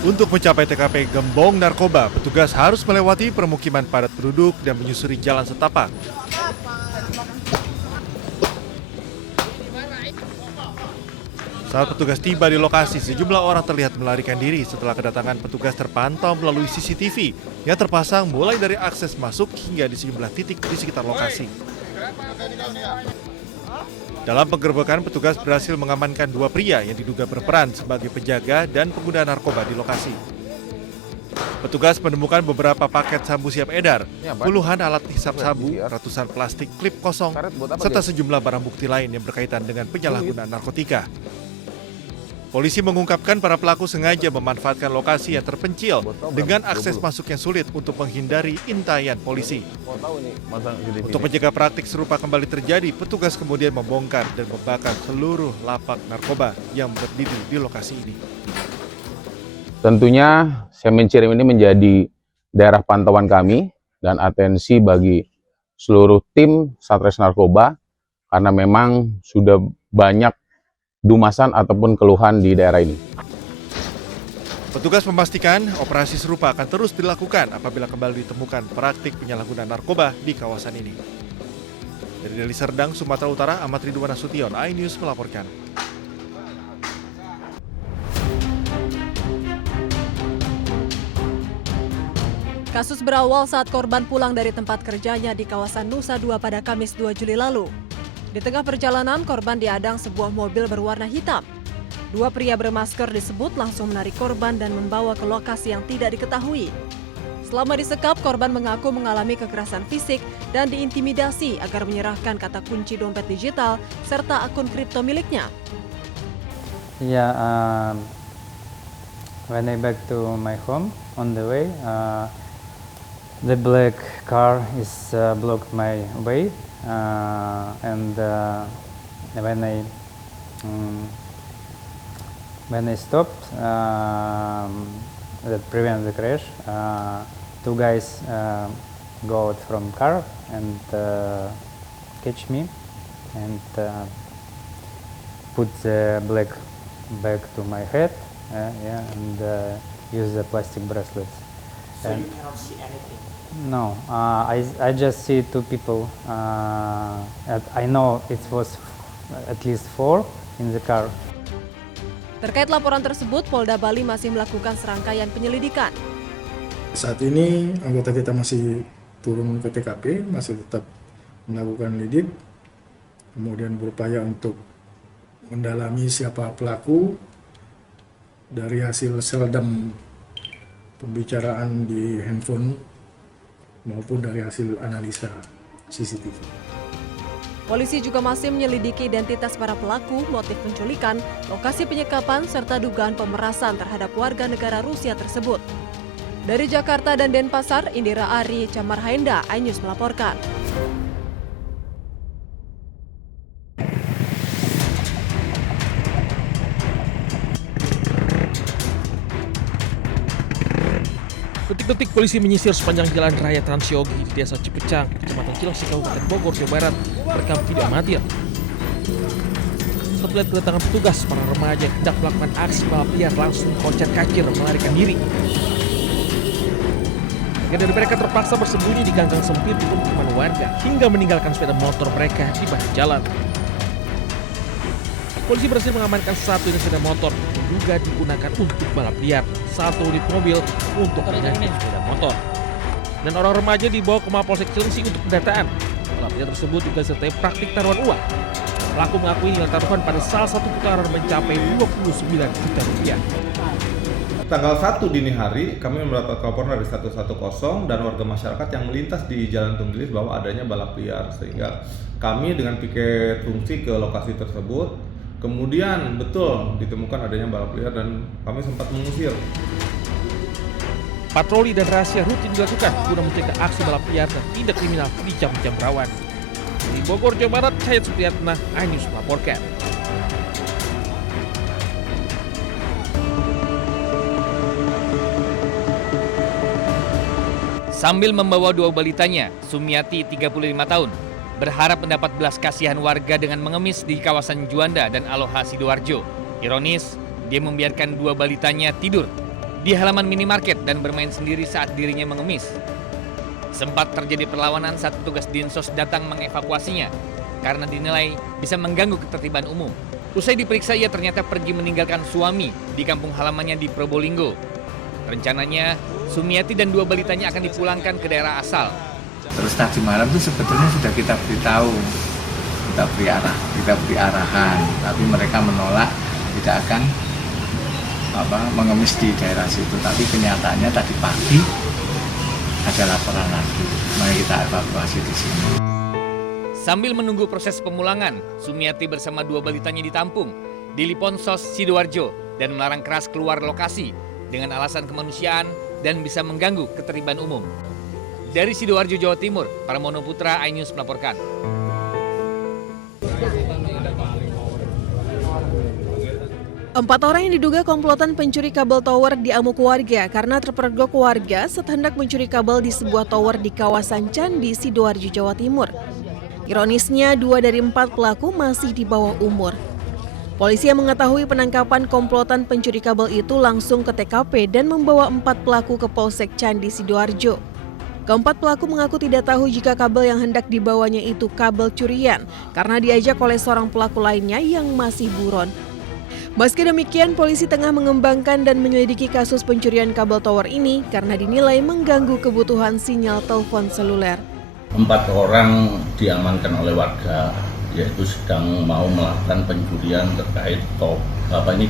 Untuk mencapai TKP gembong narkoba, petugas harus melewati permukiman padat penduduk dan menyusuri jalan setapak. Saat petugas tiba di lokasi, sejumlah orang terlihat melarikan diri setelah kedatangan petugas terpantau melalui CCTV yang terpasang mulai dari akses masuk hingga di sejumlah titik di sekitar lokasi. Dalam penggerbekan, petugas berhasil mengamankan 2 pria yang diduga berperan sebagai penjaga dan pengguna narkoba di lokasi. Petugas menemukan beberapa paket sabu siap edar, puluhan alat hisap sabu, ratusan plastik klip kosong, serta sejumlah barang bukti lain yang berkaitan dengan penyalahgunaan narkotika. Polisi mengungkapkan para pelaku sengaja memanfaatkan lokasi yang terpencil dengan akses masuk yang sulit untuk menghindari intaian polisi. Untuk mencegah praktik serupa kembali terjadi, petugas kemudian membongkar dan membakar seluruh lapak narkoba yang berdiri di lokasi ini. Tentunya Semen Cirim ini menjadi daerah pantauan kami dan atensi bagi seluruh tim Satres Narkoba karena memang sudah banyak dumasan ataupun keluhan di daerah ini. Petugas memastikan operasi serupa akan terus dilakukan apabila kembali ditemukan praktik penyalahgunaan narkoba di kawasan ini. Dari Deli Serdang, Sumatera Utara, Ahmad Ridwan Nasution, iNews melaporkan. Kasus berawal saat korban pulang dari tempat kerjanya di kawasan Nusa Dua pada Kamis 2 Juli lalu. Di tengah perjalanan, korban diadang sebuah mobil berwarna hitam. 2 pria bermasker disebut langsung menarik korban dan membawa ke lokasi yang tidak diketahui. Selama disekap, korban mengaku mengalami kekerasan fisik dan diintimidasi agar menyerahkan kata kunci dompet digital serta akun kripto miliknya. Yeah, when I back to my home on the way, the black car is blocked my way, and when I stopped, that prevent the crash. 2 guys go out from car and catch me and put the black bag to my head, and use the plastic bracelets. So you cannot see anything? No, I just see 2 people. I know it was at least 4 in the car. Terkait laporan tersebut, Polda Bali masih melakukan serangkaian penyelidikan. Saat ini anggota kita masih turun ke TKP, masih tetap melakukan lidik, kemudian berupaya untuk mendalami siapa pelaku. Dari hasil seldam pembicaraan di handphone maupun dari hasil analisa CCTV. Polisi juga masih menyelidiki identitas para pelaku, motif penculikan, lokasi penyekapan, serta dugaan pemerasan terhadap warga negara Rusia tersebut. Dari Jakarta dan Denpasar, Indira Ari, Camar Haenda, iNews melaporkan. Detik-detik polisi menyisir sepanjang jalan raya Transyogi di Desa Cipecang, Kecamatan Cilengsi, Kabupaten Bogor, Jawa Barat, merekam video amatir. Setelah melihat kedatangan petugas, para remaja yang hendak melakukan aksi balap liar langsung kocar-kacir melarikan diri. Bagian dari mereka terpaksa bersembunyi di ganggang sempit di pemukiman warga hingga meninggalkan sepeda motor mereka di badan jalan. Polisi berhasil mengamankan 1 unit sepeda motor yang diduga digunakan untuk balap liar, 1 unit mobil untuk mengganti sepeda motor. Dan orang remaja dibawa ke Mapolsek Cilengsi untuk pendataan. Balap liar tersebut juga disertai praktik taruhan uang. Pelaku mengakui nilai taruhan pada salah satu putaran mencapai 29 juta rupiah. Tanggal 1 dini hari, kami mendapat laporan dari 110 dan warga masyarakat yang melintas di Jalan Tunggilis bahwa adanya balap liar. Sehingga kami dengan piket fungsi ke lokasi tersebut, kemudian betul ditemukan adanya balap liar dan kami sempat mengusir. Patroli dan rahasia rutin dilakukan guna mencegah aksi balap liar dan tindak kriminal di jam-jam rawan. Di Bogor, Jawa Barat, Cahaya Supriyatna, iNews melaporkan. Sambil membawa 2 balitanya, Sumiati 35 tahun, berharap mendapat belas kasihan warga dengan mengemis di kawasan Juanda dan Aloha Sidoarjo. Ironis, dia membiarkan 2 balitanya tidur. di halaman minimarket dan bermain sendiri saat dirinya mengemis. Sempat terjadi perlawanan saat petugas Dinsos datang mengevakuasinya karena dinilai bisa mengganggu ketertiban umum. Usai diperiksa, ia ternyata pergi meninggalkan suami di kampung halamannya di Probolinggo. Rencananya, Sumiati dan 2 balitanya akan dipulangkan ke daerah asal. Terus tadi malam itu sebetulnya sudah kita beritahu, kita beri arahan, tapi mereka menolak, tidak akan mengemis di daerah situ. Tapi kenyataannya tadi pagi ada laporan lagi, mari kita evakuasi di sini. Sambil menunggu proses pemulangan, Sumiati bersama 2 balitanya ditampung di Liponsos, Sidoarjo dan melarang keras keluar lokasi dengan alasan kemanusiaan dan bisa mengganggu ketertiban umum. Dari Sidoarjo, Jawa Timur, Parmono Putra, iNews melaporkan. Empat orang yang diduga komplotan pencuri kabel tower diamuk warga karena terpergok warga saat hendak mencuri kabel di sebuah tower di kawasan Candi, Sidoarjo, Jawa Timur. Ironisnya, 2 dari 4 pelaku masih di bawah umur. Polisi yang mengetahui penangkapan komplotan pencuri kabel itu langsung ke TKP dan membawa 4 pelaku ke Polsek Candi, Sidoarjo. Keempat pelaku mengaku tidak tahu jika kabel yang hendak dibawanya itu kabel curian karena diajak oleh seorang pelaku lainnya yang masih buron. Meski demikian, polisi tengah mengembangkan dan menyelidiki kasus pencurian kabel tower ini karena dinilai mengganggu kebutuhan sinyal telepon seluler. 4 orang diamankan oleh warga, yaitu sedang mau melakukan pencurian terkait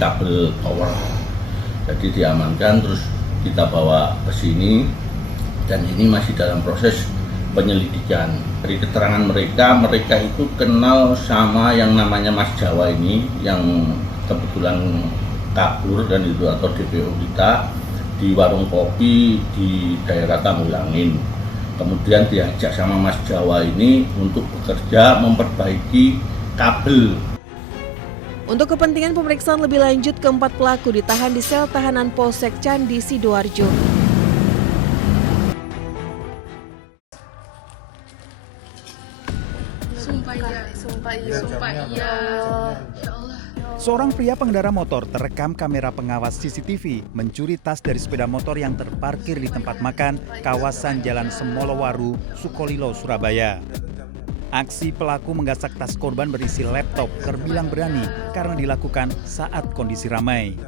kabel tower. Jadi diamankan, terus kita bawa ke sini. Dan ini masih dalam proses penyelidikan. Dari keterangan mereka itu kenal sama yang namanya Mas Jawa ini, yang kebetulan kabur dan itu atau DPO kita di warung kopi di daerah Tanggulangin. Kemudian diajak sama Mas Jawa ini untuk bekerja memperbaiki kabel. Untuk kepentingan pemeriksaan lebih lanjut, keempat pelaku ditahan di sel tahanan Polsek Candi, Sidoarjo. Sumpah iya. Ya Allah. Seorang pria pengendara motor terekam kamera pengawas CCTV mencuri tas dari sepeda motor yang terparkir di tempat makan kawasan Jalan Semolowaru, Sukolilo, Surabaya. Aksi pelaku menggasak tas korban berisi laptop terbilang berani karena dilakukan saat kondisi ramai.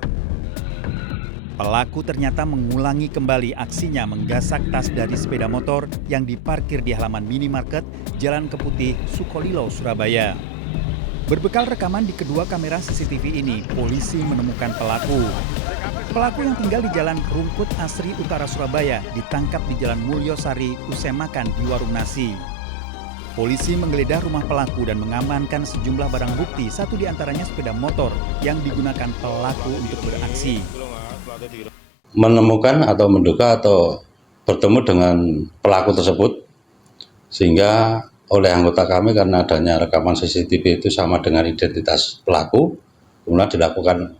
Pelaku ternyata mengulangi kembali aksinya menggasak tas dari sepeda motor yang diparkir di halaman minimarket Jalan Keputih, Sukolilo, Surabaya. Berbekal rekaman di kedua kamera CCTV ini, polisi menemukan pelaku. Pelaku yang tinggal di Jalan Rungkut Asri Utara, Surabaya ditangkap di Jalan Mulyosari usai makan di warung nasi. Polisi menggeledah rumah pelaku dan mengamankan sejumlah barang bukti, satu di antaranya sepeda motor yang digunakan pelaku untuk beraksi. Menemukan atau menduga atau bertemu dengan pelaku tersebut, sehingga oleh anggota kami karena adanya rekaman CCTV itu sama dengan identitas pelaku, kemudian dilakukan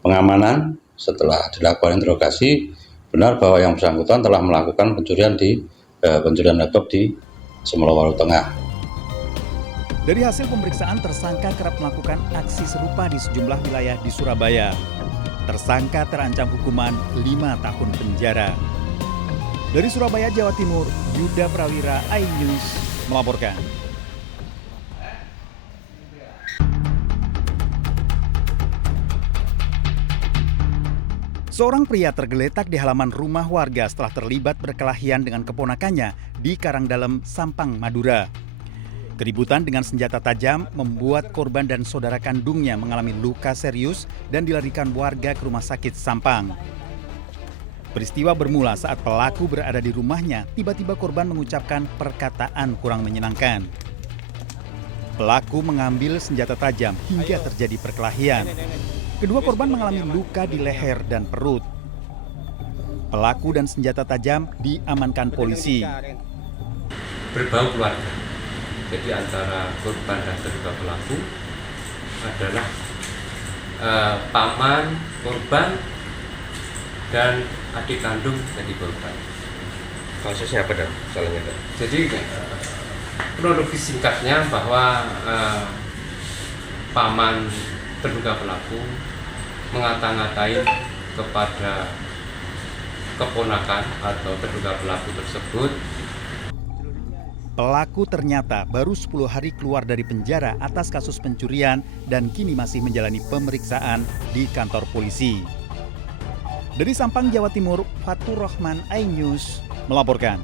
pengamanan. Setelah dilakukan interogasi, benar bahwa yang bersangkutan telah melakukan pencurian laptop di Semolowaru Tengah. Dari hasil pemeriksaan, tersangka kerap melakukan aksi serupa di sejumlah wilayah di Surabaya. Tersangka terancam hukuman 5 tahun penjara. Dari Surabaya, Jawa Timur, Yuda Prawira, iNews melaporkan. Seorang pria tergeletak di halaman rumah warga setelah terlibat berkelahian dengan keponakannya di Karangdalem, Sampang, Madura. Keributan dengan senjata tajam membuat korban dan saudara kandungnya mengalami luka serius dan dilarikan warga ke rumah sakit Sampang. Peristiwa bermula saat pelaku berada di rumahnya, tiba-tiba korban mengucapkan perkataan kurang menyenangkan. Pelaku mengambil senjata tajam hingga terjadi perkelahian. Kedua korban mengalami luka di leher dan perut. Pelaku dan senjata tajam diamankan polisi. Berbau keluarga. Jadi antara korban dan terduga pelaku adalah paman korban dan adik kandung dari korban. Kasusnya apa dan salahnya? Jadi kronologis singkatnya bahwa paman terduga pelaku mengata-ngatain kepada keponakan atau terduga pelaku tersebut. Pelaku ternyata baru 10 hari keluar dari penjara atas kasus pencurian dan kini masih menjalani pemeriksaan di kantor polisi. Dari Sampang, Jawa Timur, Fatur Rahman, iNews melaporkan.